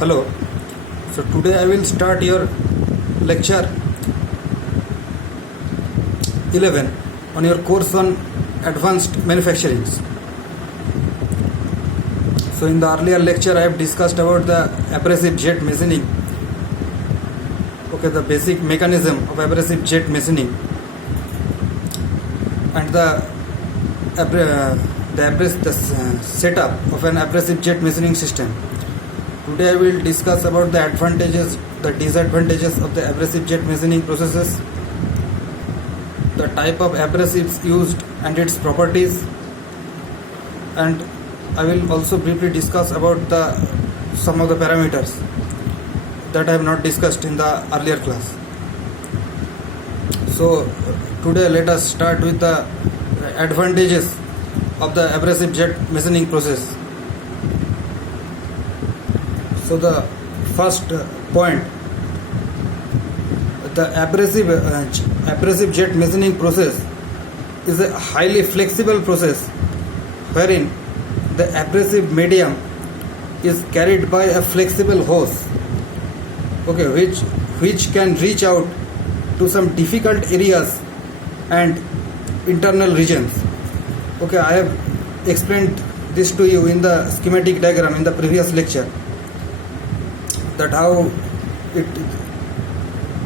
Hello. So today I will start your lecture 11 on your course on advanced manufacturing. So in the earlier lecture I have discussed about the abrasive jet machining. Okay, the basic mechanism of abrasive jet machining and the setup of an abrasive jet machining system. Today I will discuss about the advantages, the disadvantages of the abrasive jet machining processes, the type of abrasives used and its properties, and I will also briefly discuss about some of the parameters that I have not discussed in the earlier class. So today let us start with the advantages of the abrasive jet machining process. So the first point, the abrasive jet machining process is a highly flexible process wherein the abrasive medium is carried by a flexible hose, okay, which can reach out to some difficult areas and internal regions. Okay, I have explained this to you in the schematic diagram in the previous lecture, that how it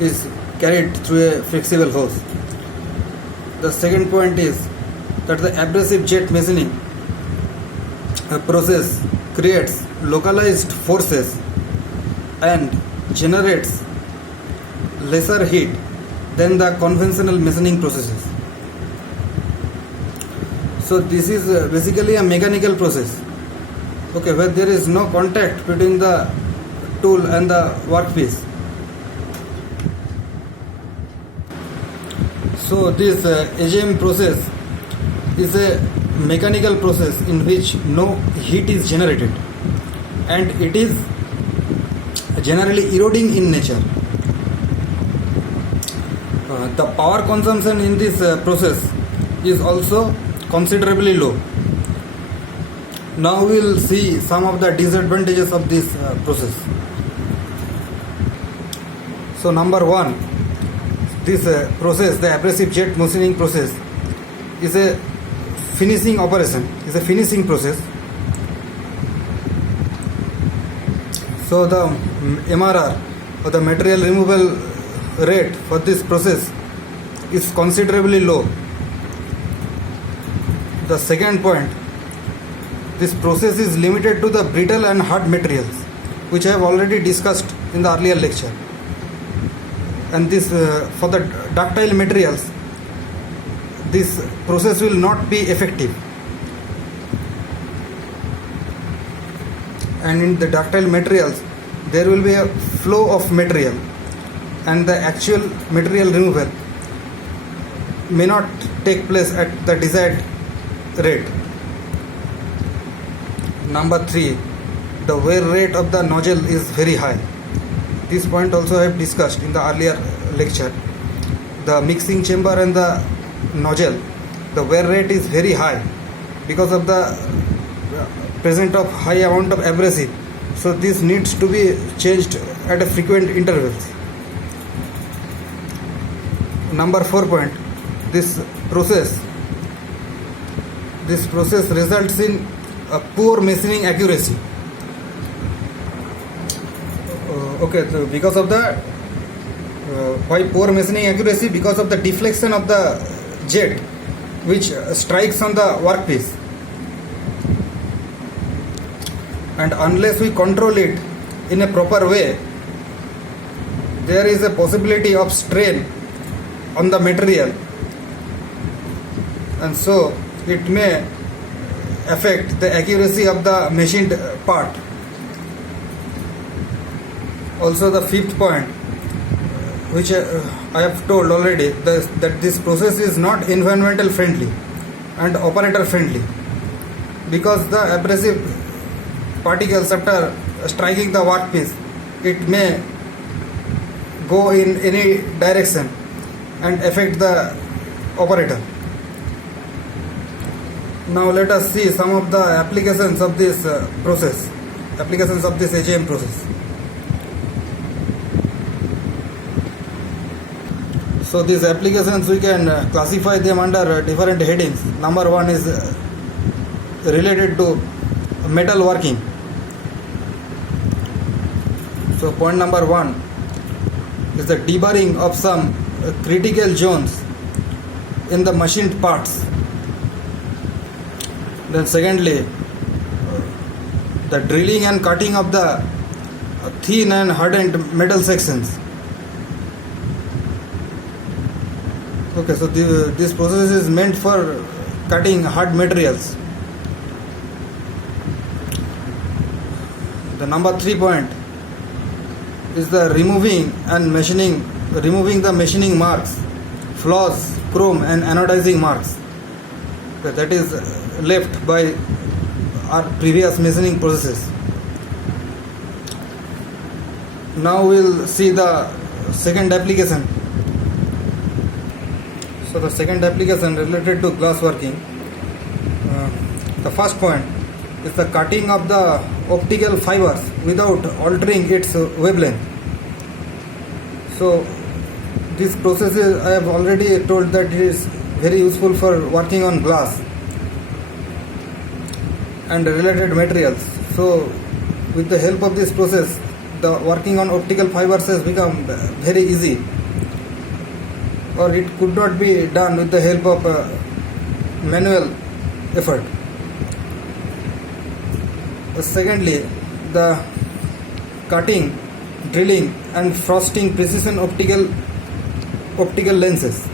is carried through a flexible hose. The second point is that the abrasive jet machining process creates localized forces and generates lesser heat than the conventional machining processes. So this is basically a mechanical process, okay, where there is no contact between the tool and the workpiece. So this AJM process is a mechanical process in which no heat is generated and it is generally eroding in nature. The power consumption in this process is also considerably low. Now we will see some of the disadvantages of this process. So number one, this process, the abrasive jet machining process, is a finishing operation, is a finishing process. So the MRR, or the material removal rate for this process, is considerably low. The second point, this process is limited to the brittle and hard materials, which I have already discussed in the earlier lecture. And this for the ductile materials, this process will not be effective. And in the ductile materials, there will be a flow of material, and the actual material removal may not take place at the desired rate. Number 3, the wear rate of the nozzle is very high. This point also I have discussed in the earlier lecture. The mixing chamber and the nozzle, the wear rate is very high because of the presence of high amount of abrasive. So this needs to be changed at a frequent intervals. Number 4 point, this process results in a poor machining accuracy. Okay, so because of the why poor machining accuracy? Because of the deflection of the jet which strikes on the workpiece, and unless we control it in a proper way, there is a possibility of strain on the material, and so it may affect the accuracy of the machined part. Also the 5th point, which I have told already, that this process is not environmental friendly and operator friendly, because the abrasive particles, after striking the workpiece, it may go in any direction and affect the operator. Now let us see some of the applications of this process, applications of this AJM process. So these applications we can classify them under different headings. Number one is related to metal working. So point number one is the deburring of some critical zones in the machined parts. Then secondly, the drilling and cutting of the thin and hardened metal sections. Okay, so this process is meant for cutting hard materials. The number 3 point is the removing the machining marks, flaws, chrome and anodizing marks. Okay, that is left by our previous machining processes. Now we'll see the second application. So the second application related to glass working. The first point is the cutting of the optical fibers without altering its wavelength. So this process is, I have already told that it is very useful for working on glass and related materials. So with the help of this process, the working on optical fibers has become very easy, or it could not be done with the help of manual effort. Secondly, the cutting, drilling and frosting precision optical lenses.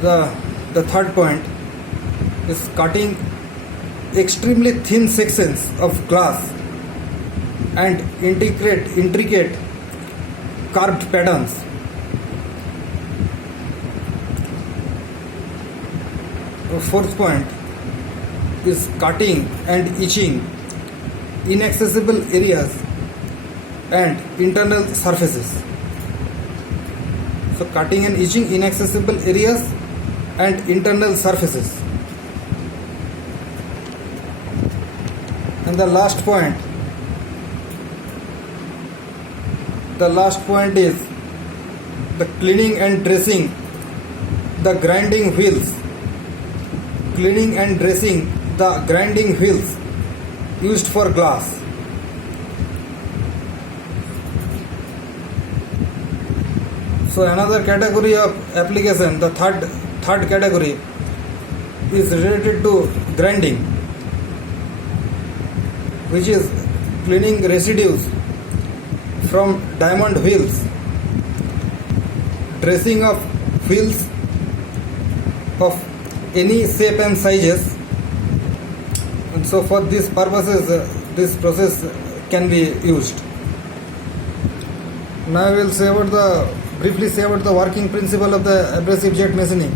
The third point is cutting extremely thin sections of glass and intricate carved patterns. The fourth point is cutting and etching inaccessible areas and internal surfaces. So cutting and etching inaccessible areas and internal surfaces. And the last point is the cleaning and dressing the grinding wheels. Cleaning and dressing the grinding wheels used for glass. So another category of application, the third category, is related to grinding, which is cleaning residues from diamond wheels, dressing of wheels of any shape and sizes. And so for these purposes, this process can be used. Now I will briefly say about the working principle of the abrasive jet machining.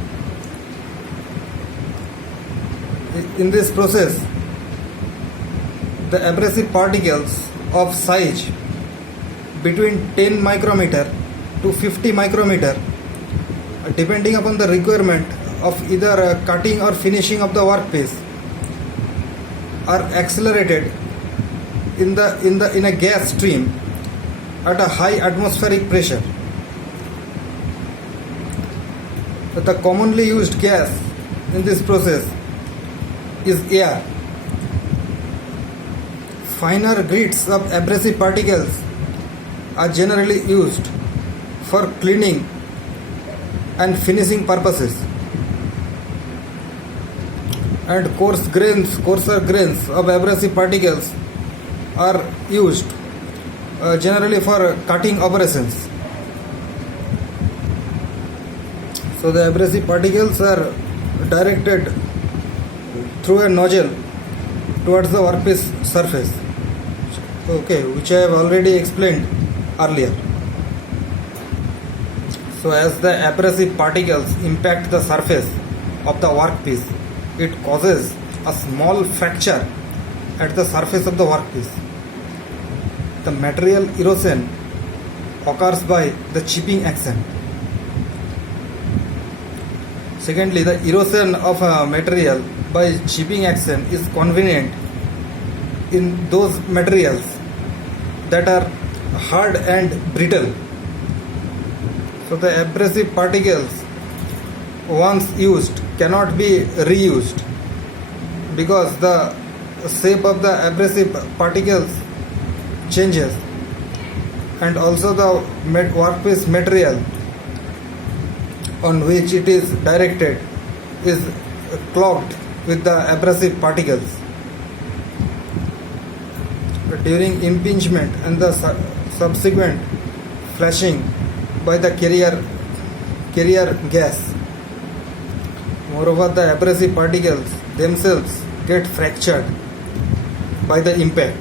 In this process, the abrasive particles of size between 10 micrometer to 50 micrometer, depending upon the requirement of either cutting or finishing of the workpiece, are accelerated in a gas stream at a high atmospheric pressure. The commonly used gas in this process is air. Finer grits of abrasive particles are generally used for cleaning and finishing purposes, and coarser grains of abrasive particles are used generally for cutting operations. So the abrasive particles are directed through a nozzle towards the workpiece surface, which I have already explained earlier. So as the abrasive particles impact the surface of the workpiece, it causes a small fracture at the surface of the workpiece. The material erosion occurs by the chipping action. Secondly, the erosion of a material by chipping action is convenient in those materials that are hard and brittle. So the abrasive particles once used cannot be reused because the shape of the abrasive particles changes, and also the workpiece material on which it is directed is clogged with the abrasive particles. During impingement and the subsequent flashing by the carrier gas, moreover the abrasive particles themselves get fractured by the impact.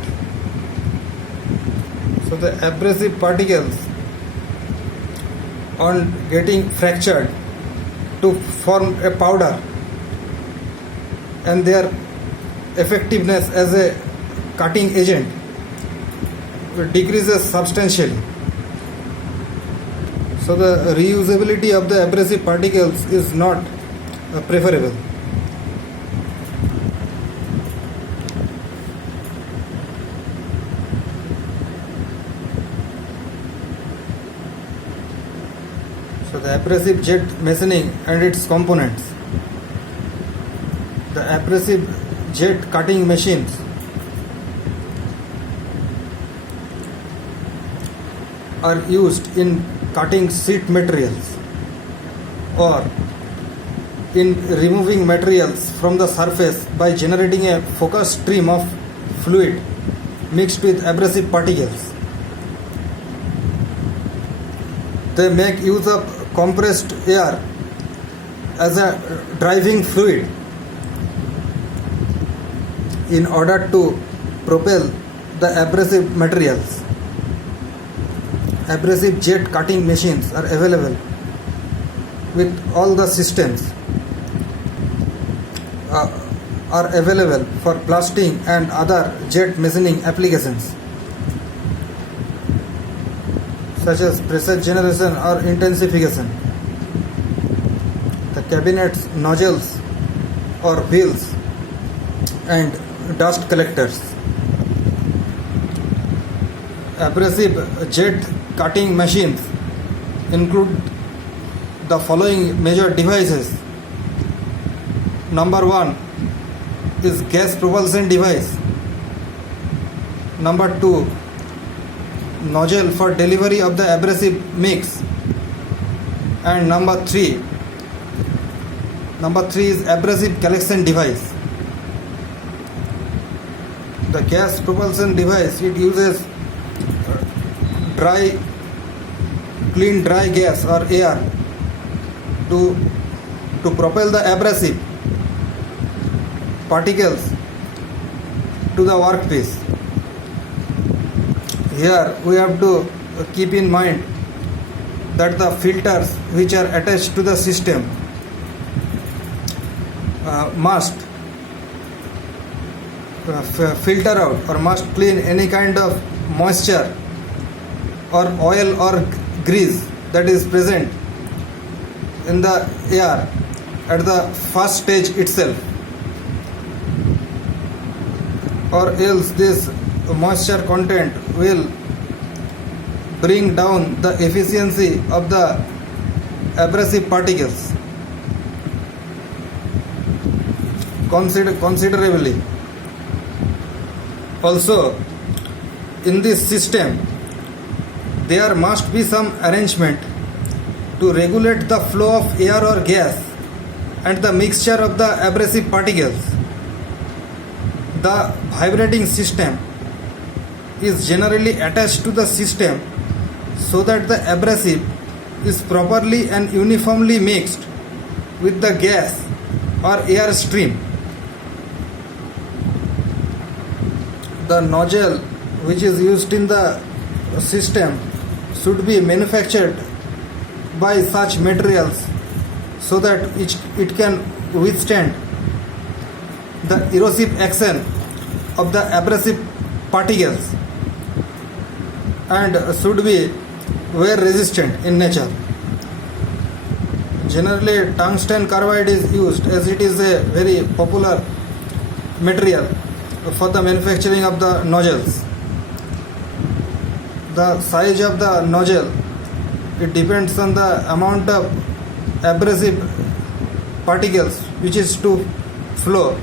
So the abrasive particles on getting fractured to form a powder, and their effectiveness as a cutting agent decreases substantially. So the reusability of the abrasive particles is not preferable. So the abrasive jet machining and its components. The abrasive jet cutting machines are used in cutting sheet materials or in removing materials from the surface by generating a focused stream of fluid mixed with abrasive particles. They make use of compressed air as a driving fluid in order to propel the abrasive materials. Abrasive jet cutting machines are available with all the systems are available for blasting and other jet machining applications such as pressure generation or intensification. The cabinets, nozzles or wheels and dust collectors. Abrasive jet cutting machines include the following major devices. Number 1 is gas propulsion device. Number 2, nozzle for delivery of the abrasive mix. And number 3 is abrasive collection device. The gas propulsion device, it uses clean dry gas or air to propel the abrasive particles to the workpiece. Here we have to keep in mind that the filters which are attached to the system must filter out or must clean any kind of moisture or oil or grease that is present in the air at the first stage itself, or else this moisture content will bring down the efficiency of the abrasive particles considerably. Also, in this system there must be some arrangement to regulate the flow of air or gas and the mixture of the abrasive particles. The vibrating system is generally attached to the system so that the abrasive is properly and uniformly mixed with the gas or air stream. The nozzle which is used in the system should be manufactured by such materials so that it can withstand the erosive action of the abrasive particles and should be wear resistant in nature. Generally, tungsten carbide is used as it is a very popular material for the manufacturing of the nozzles. the size of the nozzle, it depends on the amount of abrasive particles which is to flow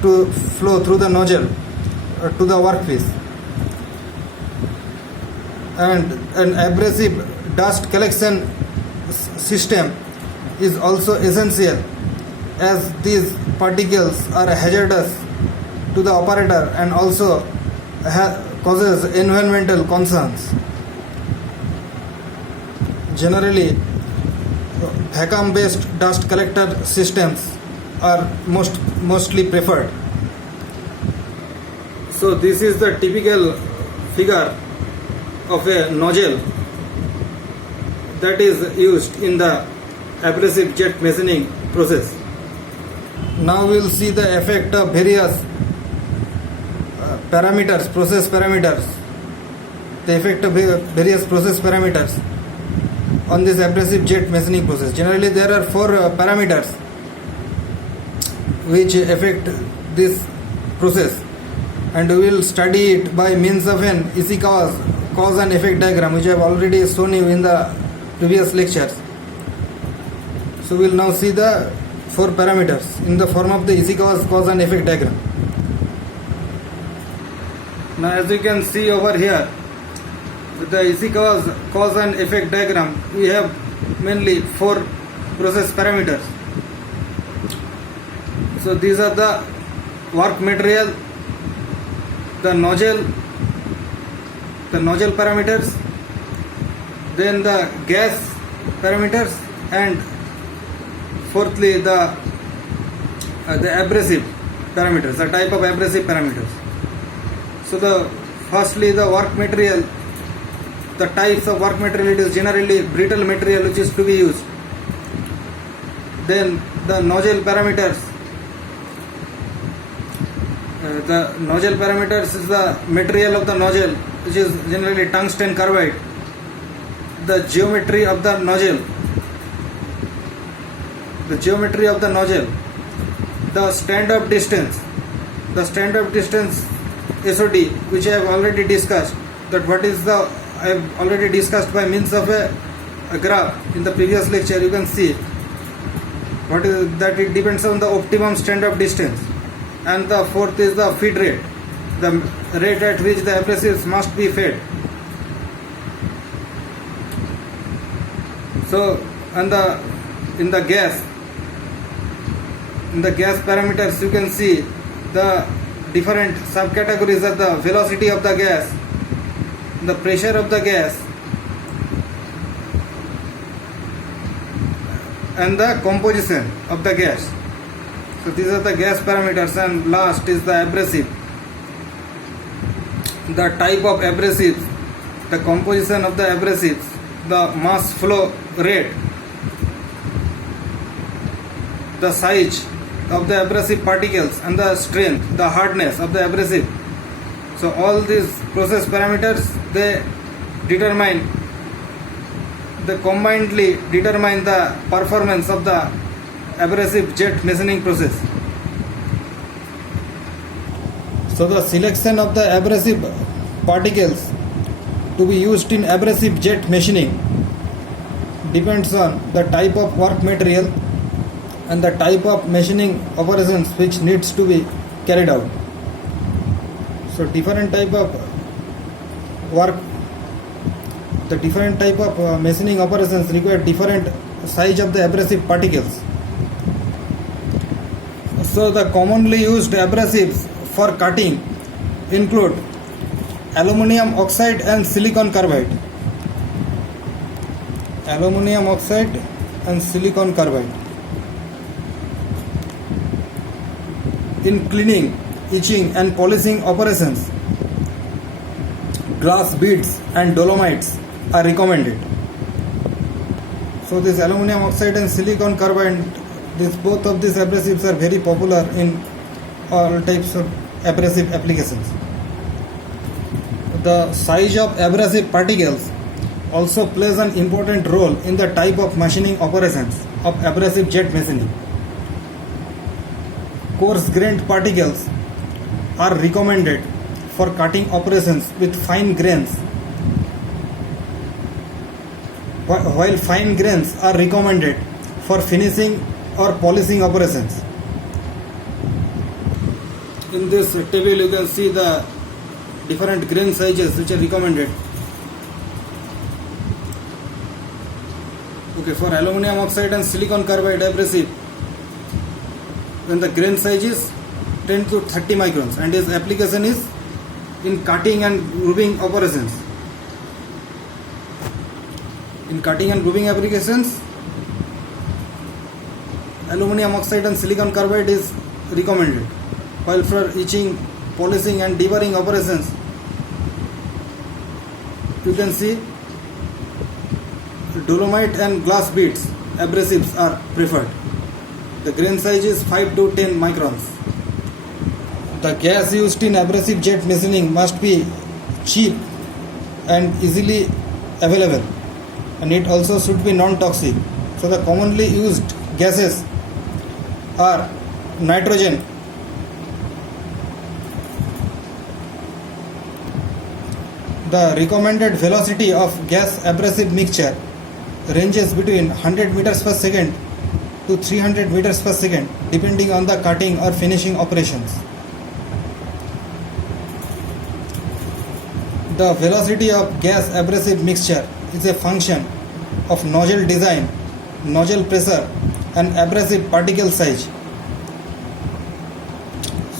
through the nozzle to the workpiece. And an abrasive dust collection system is also essential, as these particles are hazardous to the operator and also causes environmental concerns. Generally, vacuum based dust collector systems are mostly preferred. So this is the typical figure of a nozzle that is used in the abrasive jet machining process. Now we will see the effect of various parameters, process parameters, the effect of various process parameters on this abrasive jet machining process. Generally there are 4 parameters which affect this process, and we will study it by means of an Ishikawa's cause and effect diagram, which I have already shown you in the previous lectures. So we will now see the 4 parameters in the form of the Ishikawa's cause and effect diagram. Now as you can see over here, with the Ishikawa's cause and effect diagram, we have mainly 4 process parameters. So these are the work material, the nozzle parameters, then the gas parameters, and fourthly the abrasive parameters, the type of abrasive parameters. So firstly the work material, the types of work material, it is generally brittle material which is to be used. Then the nozzle parameters. The nozzle parameters is the material of the nozzle, which is generally tungsten carbide. The geometry of the nozzle, the stand-up distance, SOD, which I have already discussed. That what is the, I have already discussed by means of a graph in the previous lecture. You can see what is that, it depends on the optimum stand-up distance. And the fourth is the feed rate, the rate at which the abrasives must be fed. So, and in the gas parameters, you can see the different subcategories of the velocity of the gas, the pressure of the gas, and the composition of the gas. So these are the gas parameters, and last is the abrasive, the type of abrasives, the composition of the abrasives, the mass flow rate, the size of the abrasive particles, and the strength, the hardness of the abrasive. So all these process parameters, they combinedly determine the performance of the abrasive jet machining process. So the selection of the abrasive particles to be used in abrasive jet machining depends on the type of work material and the type of machining operations which needs to be carried out. So different type of work, the different type of machining operations require different size of the abrasive particles. So the commonly used abrasives for cutting include aluminum oxide and silicon carbide. Aluminum oxide and silicon carbide. In cleaning, etching and polishing operations, glass beads and dolomites are recommended. So this aluminum oxide and silicon carbide, both of these abrasives are very popular in all types of abrasive applications. The size of abrasive particles also plays an important role in the type of machining operations of abrasive jet machining. Coarse grained particles are recommended for cutting operations with fine grains, while fine grains are recommended for finishing or polishing operations. In this table you can see the different grain sizes which are recommended. Okay, for aluminum oxide and silicon carbide abrasive, then the grain size is 10 to 30 microns and its application is in cutting and grooving operations. In cutting and grooving applications, aluminum oxide and silicon carbide is recommended, while for etching, polishing and deburring operations, you can see dolomite and glass beads abrasives are preferred. The grain size is 5 to 10 microns. The gas used in abrasive jet machining must be cheap and easily available, and it also should be non-toxic. So the commonly used gases are nitrogen, the recommended velocity of gas abrasive mixture ranges between 100 meters per second to 300 meters per second depending on the cutting or finishing operations. The velocity of gas abrasive mixture is a function of nozzle design, nozzle pressure and abrasive particle size.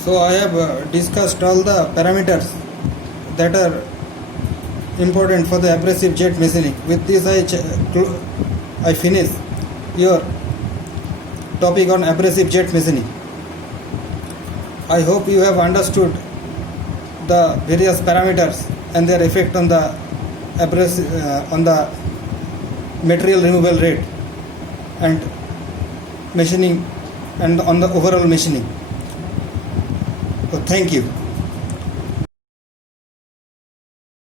So I have discussed all the parameters that are important for the abrasive jet machining. With this I finish your topic on abrasive jet machining. I hope you have understood the various parameters and their effect on the on the material removal rate and machining and on the overall machining. So thank you.